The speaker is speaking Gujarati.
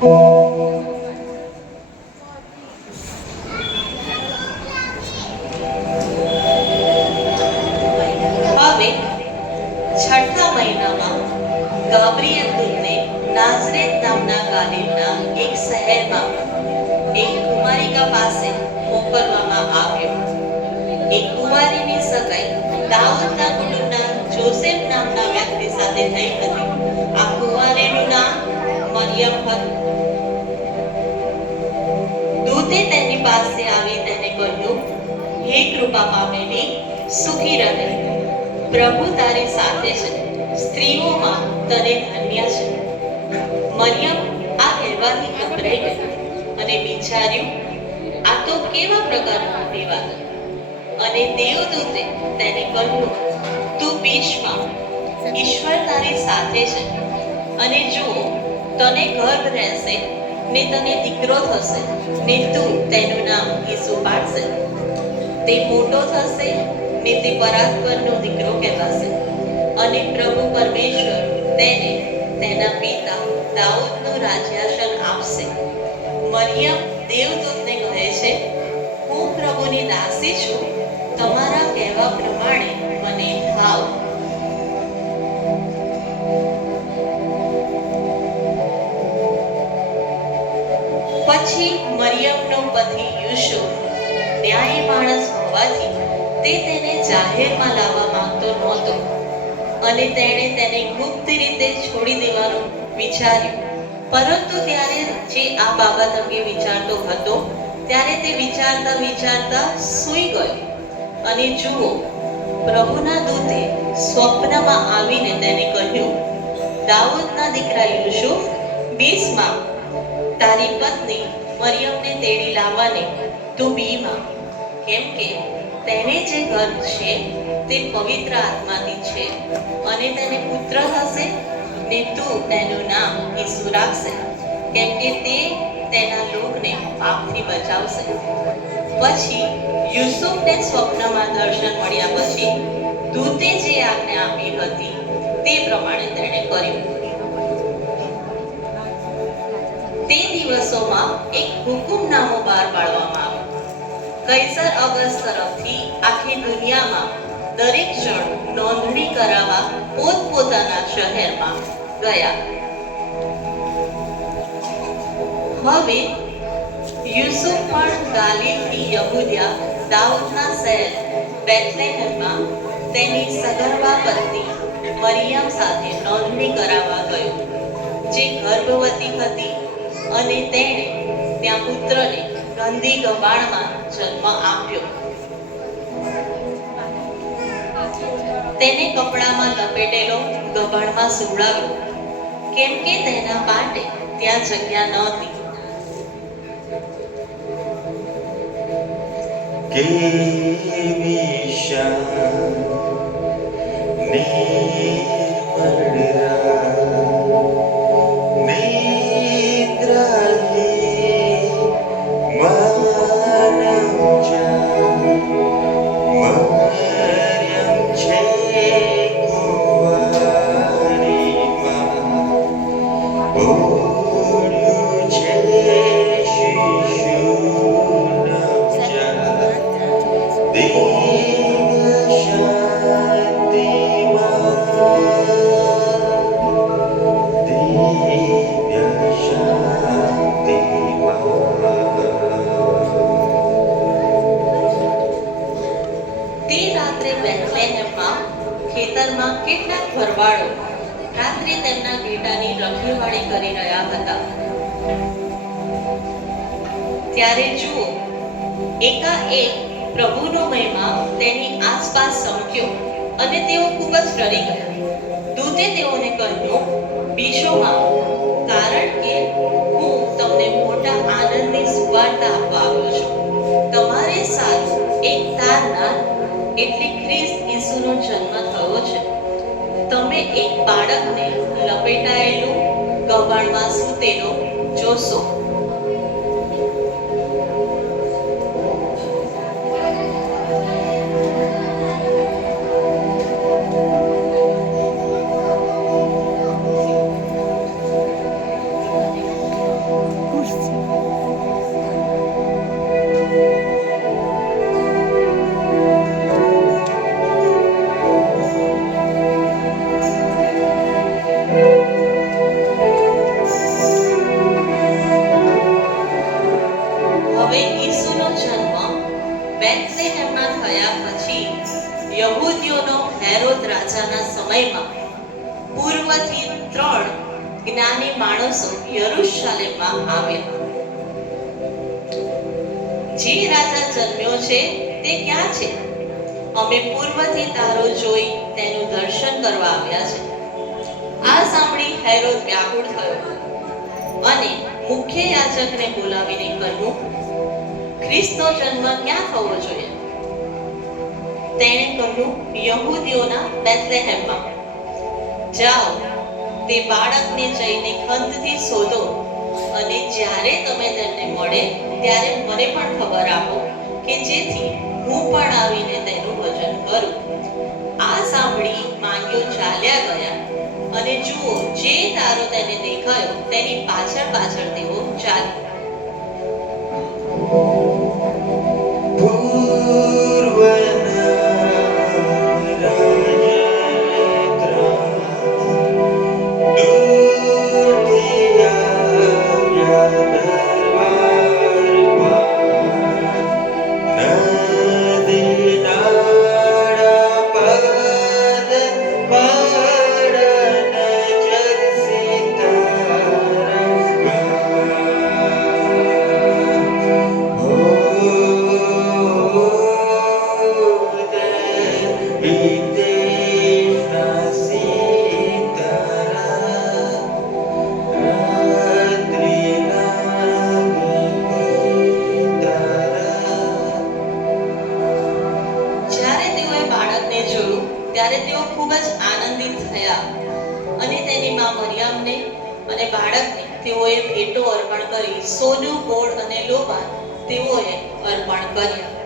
હવે છઠ્ઠા મહિનામાં ગાબ્રિએલ દૂતને નાઝરેત નામના ગાલિલના એક શહેરમાં એક કુમારિકા પાસે મોકલવામાં આવ્યો. એક કુંવારીની સગાઈ દાઉદના કુટુંબના જોસેફ નામના વ્યક્તિ સાથે થઈ હતી. આ કુંવારીનું નામ મરિયમ હતું. દૂતે તેની પાસે આવી તેને કહ્યું, હે કૃપા પામેલી, સુખી રહે, પ્રભુ તારી સાથે છે, સ્ત્રીઓમાં તને ધન્ય છે. મરિયમ આ કહેવાથી ગભરાઈ ગઈ અને વિચાર્યું, આ તો કેવા પ્રકારના વિવાદ. અને દેવદૂતે તેને કહ્યું, તું બીજમાં, ઈશ્વર તારી સાથે છે, અને જુઓ, તને ગર્ભ રહેશે ને તને દીકરો થશે ને તું તેનું નામ ઈસુ પાડશે. તે મોટો થશે ને તે પરાત્પરનો દીકરો કહેવાશે, અને પ્રભુ પરમેશ્વર તેને તેના પિતા દાઉદનું રાજ્યાસન આપશે. મરિયમ દેવદૂતને કહે છે, હું પ્રભુની દાસી છું, તમારા કહેવા પ્રમાણે મને થાવ. પછી મરિયમનો પતિ યુસુફ ન્યાયી માણસ હોવાથી તે તેને જાહેરમાં લાવવા માંગતો નહોતો, અને તેણે તેને ગુપ્ત રીતે છોડી દેવાનું વિચાર્યું. પરંતુ ત્યારે જે આ બાબત અંગે વિચારતો હતો ત્યારે તે વિચારતા વિચારતા સૂઈ ગયો. અને જુઓ, પ્રભુના દૂતે સ્વપ્નમાં આવીને તેને કહ્યું, દાઉદના દીકરા યુસુફ, બીસમાં તારી પત્ની મરિયમને તેડી લાવવાને તું બીમાં, કેમ કે તેને જે ગર્ભ છે તે પવિત્ર આત્માથી છે, અને તેને પુત્ર થશે ને તું તેનું નામ ઈસુ રાખશે, કેમ કે તે તેના લોકને પાપથી બચાવશે. પછી યુસુફને સ્વપ્નમાં દર્શન મળ્યા પછી દૂતે જે આજ્ઞા આપી હતી તે પ્રમાણે તેણે કર્યું. તે દિવસોમાં એક હુકુમનામો બહાર પાડવામાં આવ્યો. કૈસર ઓગસ્ટ તરફથી આખી દુનિયામાં દરેક જણ નોંધણી કરાવવા પોતપોતાના શહેરમાં ગયા. હવે યુસુફ પણ ગાલિલથી યહૂદિયા દાઉદના શહેર બેથલેહેમમાં તેની સગર્ભા પત્ની મરિયમ સાથે નોંધણી કરાવવા ગયો, જે ગર્ભવતી હતી, અને તેણે ત્યાં પુત્રને ગંદી ગબાણમાં જન્મ આપ્યો. તેને કપડામાં લપેટેલો ગબાણમાં સુવડાવ્યો, કેમ કે તેના માટે ત્યાં જગ્યા નહોતી. કેવી શાન ખેતરમાં કેટલાક ભરવાડો રાત્રે તેમના ઘેટાની રખેવાળી કરી રહ્યા હતા. ત્યારે જુઓ, એકાએક પ્રભુનો મહિમા તેની આસપાસ ચમક્યો અને તેઓ ખૂબ જ ડરી ગયા. દૂતે તેઓને કહ્યું, બીશોમાં, કારણ કે હું તમને મોટા આનંદની સુવાર્તા આપવા આવ્યો છું. તમારે સાથ એક તારનાર એટલે ખ્રિસ્ત ઈસુનો જન્મ થયો છે. તમે એક બાળકને લપેટાયેલું ગબાણમાં સૂતેલો જોશો. ઈસુનો જન્મ બેથલેહેમમાં થયા પછી યહૂદીઓનો હેરોદ રાજાના સમયમાં પૂર્વથી 3 જ્ઞાની માણસો યરૂશલેમમાં આવ્યા. જે રાજા જન્મ્યો છે તે ક્યાં છે? અમે પૂર્વથી તારો જોઈ તેનું દર્શન કરવા આવ્યા છે. આ સાંભળી હેરોદ વ્યાકુળ થયો અને મુખ્ય યાજકને બોલાવીને કહ્યું, ખ્રિસ્તનો જન્મ ક્યાં થવો જોઈએ? તેણે કહ્યું, યહૂદીઓના બેથલેહેમમાં. જાઓ, તે બાળકને જઈને ખંતથી શોધો અને જ્યારે તમે તેમને મળે ત્યારે મને પણ ખબર આપો કે જેથી હું પણ આવીને તેનું ભજન કરું. આ સાંભળી માંગ્યો ચાલ્યા ગયા અને જુઓ, જે તારો તેને દેખાયો તેની પાછળ પાછળ તેઓ ચાલ્યા. ત્યારે તેઓ ખૂબ જ આનંદિત થયા અને તેની મા મરિયમને અને બાળકને તેઓએ ભેટો અર્પણ કરી. સોનું, ગોળ અને લોબાન તેઓએ અર્પણ કર્યા.